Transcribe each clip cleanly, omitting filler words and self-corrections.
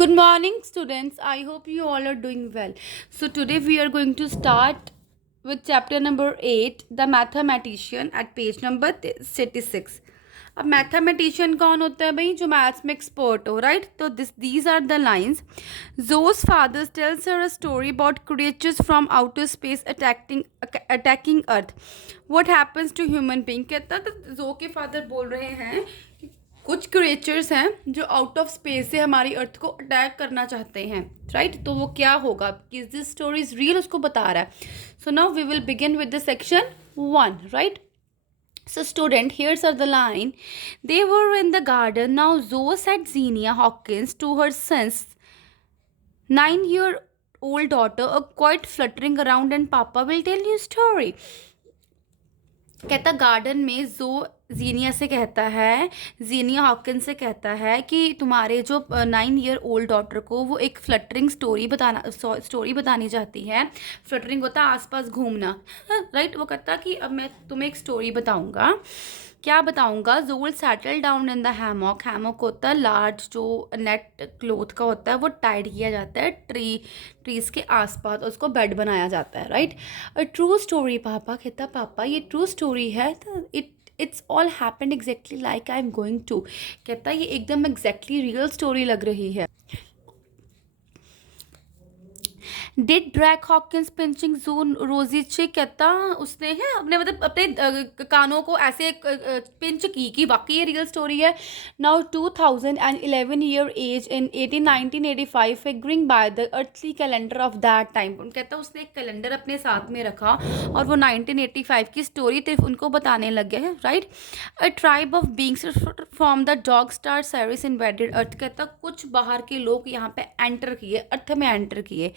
Good morning, students. I hope you all are doing well. So, today we are going to start with chapter number 8, The Mathematician, at page number 66. अब mathematician कौन होता है भाई? जो maths में expert हो, right? तो these are the lines. Joe's father tells her a story about creatures from outer space attacking earth. What happens to human being. कहता तो जो के फादर बोल रहे हैं कि कुछ क्रिएचर्स हैं जो आउट ऑफ स्पेस से हमारी अर्थ को अटैक करना चाहते हैं, राइट? तो वो क्या होगा? कि दिस स्टोरी इज रियल, उसको बता रहा है. So now we will begin with the section 1, right? So student, here's are the line. They were in the garden. Now Zoe said Xenia Hawkins to her son's 9-year-old daughter, quite fluttering around, and Papa will tell you a story. कहता garden में जो जीनिया से कहता है, जीनिया Hawkins से कहता है कि तुम्हारे जो 9-year-old डॉटर को वो एक फ्लटरिंग स्टोरी बतानी चाहती है. फ्लटरिंग होता है आसपास घूमना, राइट? वो कहता कि अब मैं तुम्हें एक स्टोरी बताऊंगा. क्या बताऊंगा? जोल settle down in the hammock. Hammock होता है लार्ज जो नेट क्लोथ का होता है, वो टाइड किया जाता है ट्रीज के आसपास, उसको बेड बनाया जाता है, राइट? A true story. पापा कहता पापा ये ट्रू स्टोरी है. तो it's all happened exactly like I am going to. कहता ये एकदम एग्जैक्टली रियल स्टोरी लग रही है. Did Drake Hawkins pinching June Rosie cheek. कहता उसने है अपने मतलब अपने कानों को ऐसे पिंच की कि वाकई ये रियल स्टोरी है. Now 2011 year as in 1985 figuring by the earthly calendar of that time. कहता उसने एक कैलेंडर अपने साथ में रखा और वो 1985 की स्टोरी सिर्फ उनको बताने लग गया है, right? A tribe of beings from the dog star Sirius invaded earth. कहता कुछ बाहर के लोग यहाँ पे एंटर किए, अर्थ में एंटर किए.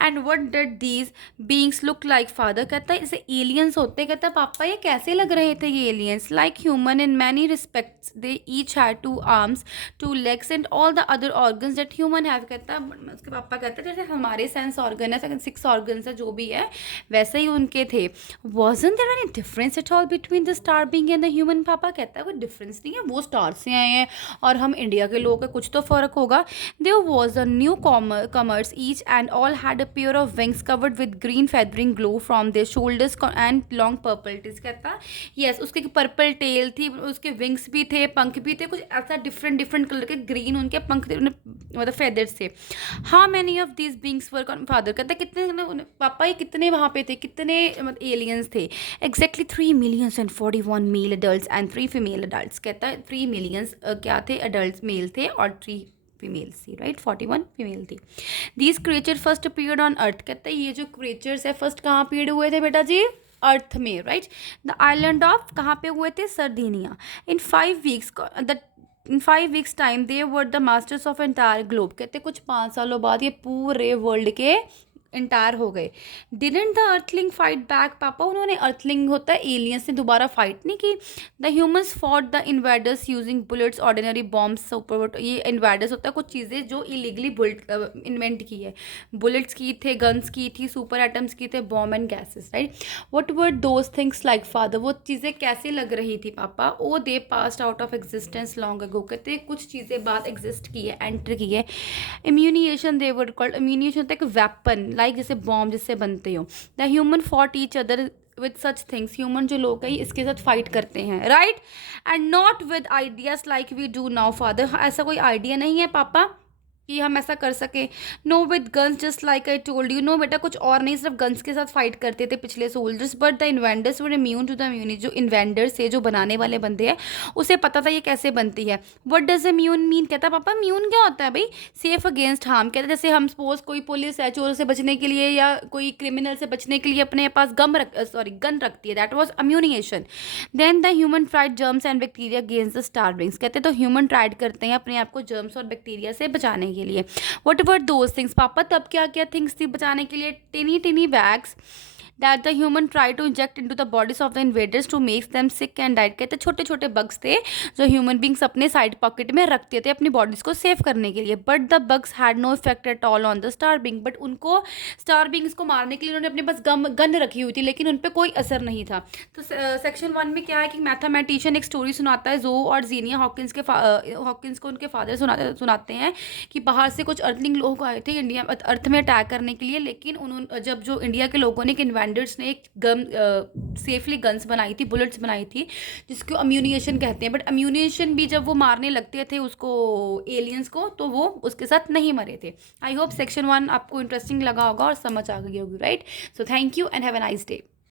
And what did these beings look like father. कहता है इसे एलियंस होते. कहता है पापा ये कैसे लग रहे थे ये aliens? Like human in many respects. They each had 2 arms 2 legs and all the other organs that human have. कहता है उसके पापा कहते हैं जैसे हमारे सेंस ऑर्गन है, 6 ऑर्गन्स है, जो भी है वैसे ही उनके थे. Wasn't there any difference at all between the star being and the human. पापा कहता है कोई डिफरेंस नहीं है, वो स्टार से आए हैं और हम इंडिया के लोग हैं, कुछ तो फर्क होगा. There was a new comers each and all had a pair of wings covered with green feathering glow from their shoulders and long purple tails. कहता यस उसके पर्पल टेल थी, उसके विंग्स भी थे, पंख भी थे, कुछ ऐसा डिफरेंट कलर के ग्रीन उनके पंख थे, मतलब फेदर्स थे. How many of these beings were father. कहता कितने पापा ये कितने वहाँ पे थे, कितने मतलब एलियंस थे? Exactly 3,041 male adult and 3 female adult. कहता है 3 मिलियंस क्या थे? अडल्ट मेल थे और 3 फीमेल्स थी, राइट? 41 फीमेल थी. These creature first appeared on earth. कहते हैं ये जो क्रिएचर्स है फर्स्ट कहाँ अपीयर्ड हुए थे बेटा जी? अर्थ में, राइट? द आइलैंड ऑफ कहाँ पे हुए थे? सरदीनिया. इन 5 weeks time they were the masters of entire globe. कहते कुछ 5 सालों बाद ये पूरे वर्ल्ड के इंटायर हो गए. Didn't the earthling fight back. पापा उन्होंने अर्थलिंग होता है एलियंस से दोबारा फाइट नहीं की. The humans fought the invaders using bullets ordinary bombs super. ये इन्वेडर्स होता है कुछ चीज़ें जो इलीगली इन्वेंट की है. बुलेट्स की थे, गन्स की थी, सुपर एटम्स की थे, bomb and gases, right? What were those things like father. वो चीज़ें कैसे लग रही थी पापा? Oh they passed out of existence long ago. कहते कुछ चीज़ें बाद एग्जिस्ट की है, एंटर की है. इम्यूनिएशन दे वर कॉल्ड. इम्यूनिएशन होता है एक वेपन लाइक जैसे बॉम्ब जिससे बनते हो. The human fought each other with such things. Human जो लोग हैं इसके साथ फाइट करते हैं, right? And not with ideas like we do now father. ऐसा कोई आइडिया नहीं है पापा कि हम ऐसा कर सके. No with guns just like I told you. No बेटा कुछ और नहीं, सिर्फ गन्स के साथ फाइट करते थे पिछले soldiers. But the invaders were immune to the immunity. जो इन्वेंडर्स है, जो बनाने वाले बंदे हैं, उसे पता था ये कैसे बनती है. What does immune mean. कहता पापा इम्यून क्या होता है भाई? Safe against harm. कहता जैसे हम सपोज कोई पुलिस है चोर से बचने के लिए या कोई क्रिमिनल से बचने के लिए अपने पास गन रखती है. That was immunisation. Then the human tried germs and bacteria against the starvings. कहते तो ह्यूमन ट्राइड करते हैं अपने आप को जर्म्स और बैक्टीरिया से बचाने के लिए. Whatever those things. पापा तब क्या क्या थिंग्स थी बचाने के लिए? Tiny bugs. That the human try to inject into the bodies of the invaders to makes them sick and died. कहते छोटे छोटे बग्स थे जो ह्यूमन बींग्स अपने साइड पॉकेट में रखते थे अपनी बॉडीज को सेव करने के लिए, but the bugs had no effect at all on the star being. But उनको स्टार बींग्स को मारने के लिए उन्होंने अपने पास गन रखी हुई थी, लेकिन उन पर कोई असर नहीं था। तो सेक्शन 1 में क्या है कि मैथमेटिशियन एक स्टोरी सुनाता है, जो और जीनिया हॉकिंस हॉकिंस को उनके फादर सुनाते हैं कि बाहर से कुछ अर्थलिंग लोग आए थे इंडिया अर्थ में अटैक करने के लिए, लेकिन उन्होंने जब जो इंडिया के लोगों ने, इन्वेंटर्स ने एक गन सेफली गन्स बनाई थी, बुलेट्स बनाई थी, जिसको अम्यूनिशन कहते हैं। बट अम्यूनिशन भी जब वो मारने लगते थे उसको, एलियंस को, तो वो उसके साथ नहीं मरे थे। आई होप सेक्शन 1 आपको इंटरेस्टिंग लगा होगा और समझ आ गई होगी, right? So thank you and have a nice day.